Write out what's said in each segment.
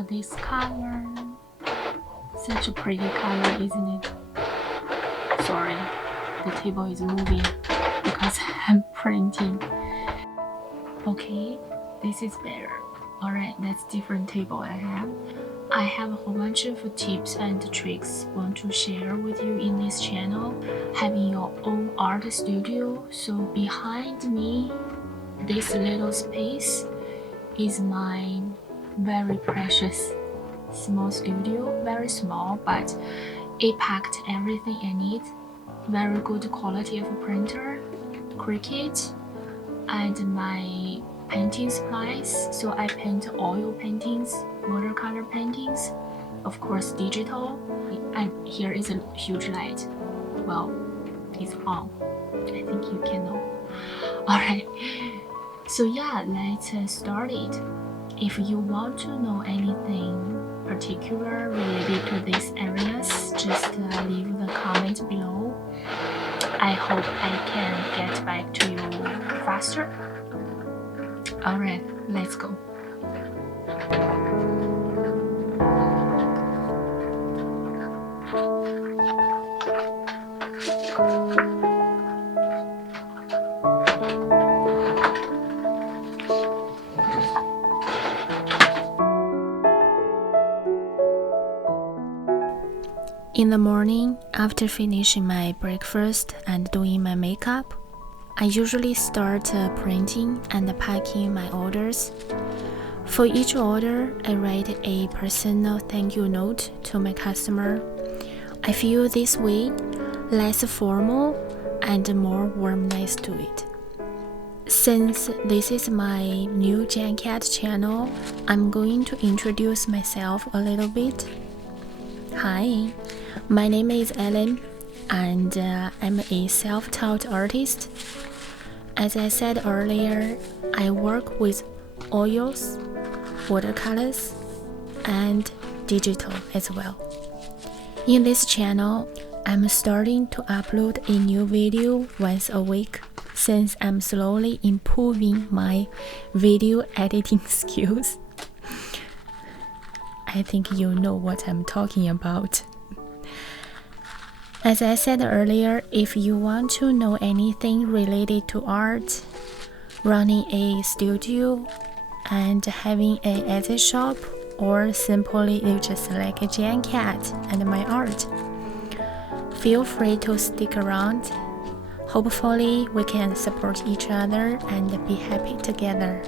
saw this color. Such a pretty color, isn't it? Sorry, the table is moving because I'm printing. Okay, this is better. Alright, that's different table I have. I have a whole bunch of tips and tricks want to share with you in this channel. Having your own art studio, so behind me, this little space is my very precious small studio. Very small, but it packed everything I need. Very good quality of a printer, Cricut, and my painting supplies. So I paint oil paintings, watercolor paintings, of course digital. And here is a huge light. Well, it's on. I think you can know. Alright, so yeah, let's start it. If you want to know anything particular related to these areas, just leave the comment below. I hope I can get back to you faster. Alright, let's go. In the morning, after finishing my breakfast and doing my makeup, I usually start printing and packing my orders. For each order, I write a personal thank you note to my customer. I feel this way less formal and more warmness to it. Since this is my new JanCat channel, I'm going to introduce myself a little bit. Hi, my name is Ellen, and I'm a self-taught artist. As I said earlier, I work with oils, watercolors, and digital as well. In this channel, I'm starting to upload a new video once a week since I'm slowly improving my video editing skills. I think you know what I'm talking about. As I said earlier, if you want to know anything related to art, running a studio, and having an Etsy shop, or simply you just like a JanCat and my art, feel free to stick around. Hopefully we can support each other and be happy together.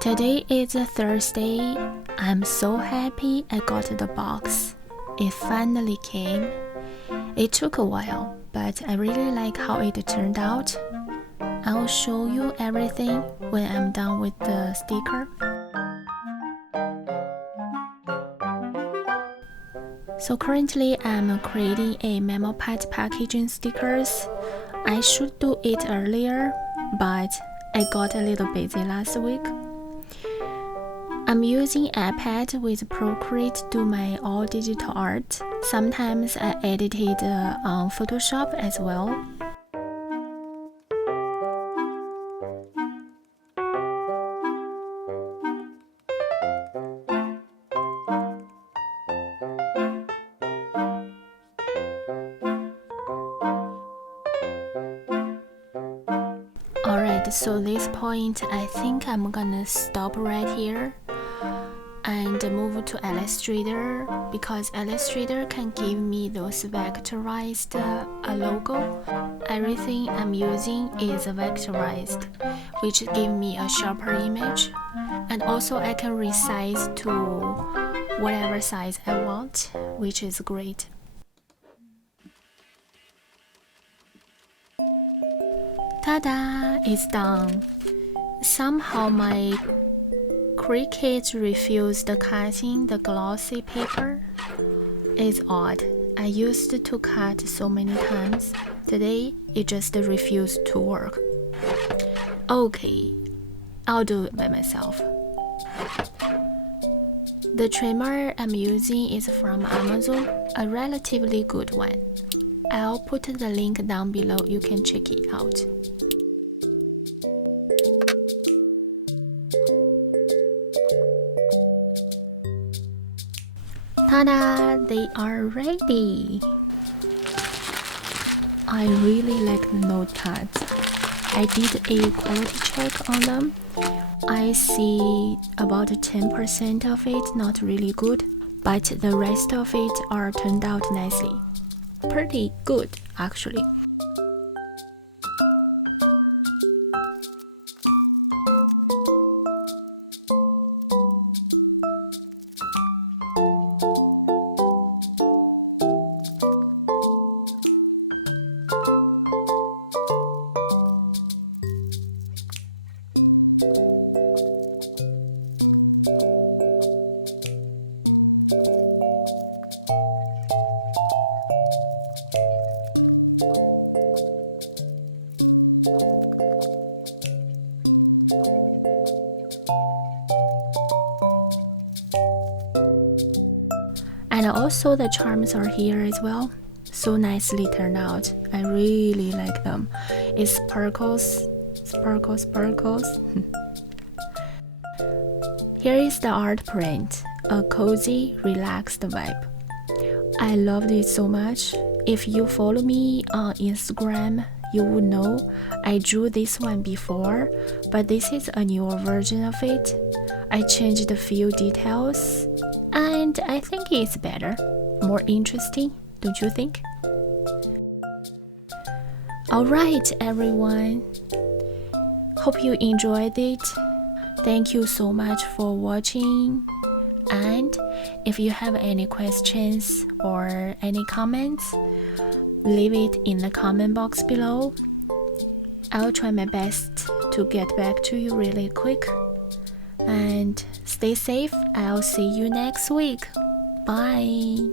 Today is a Thursday. I'm so happy I got the box. It finally came. It took a while, but I really like how it turned out. I'll show you everything when I'm done with the sticker. So currently I'm creating a memo pad packaging stickers. I should do it earlier, but I got a little busy last week. I'm using iPad with Procreate to do my all digital art. Sometimes I edit it on Photoshop as well. Alright, so this point I think I'm gonna stop right here and move to Illustrator, because Illustrator can give me those vectorized logo. Everything I'm using is vectorized, which give me a sharper image, and also I can resize to whatever size I want, which is great. Ta-da! It's done. Somehow my Cricut refused cutting the glossy paper. It's odd. I used to cut so many times. Today, it just refused to work. Okay, I'll do it by myself. The trimmer I'm using is from Amazon, a relatively good one. I'll put the link down below, you can check it out. Ta-da! They are ready! I really like the notepads. I did a quality check on them. I see about 10% of it not really good, but the rest of it are turned out nicely. Pretty good, actually. And also the charms are here as well. So nicely turned out. I really like them. It sparkles. Here is the art print. A cozy, relaxed vibe. I loved it so much. If you follow me on Instagram, you would know I drew this one before, but this is a newer version of it. I changed a few details, and I think it's better, more interesting, don't you think? Alright everyone, hope you enjoyed it. Thank you so much for watching, and if you have any questions or any comments, leave it in the comment box below. I'll try my best to get back to you really quick. And stay safe. I'll see you next week. Bye.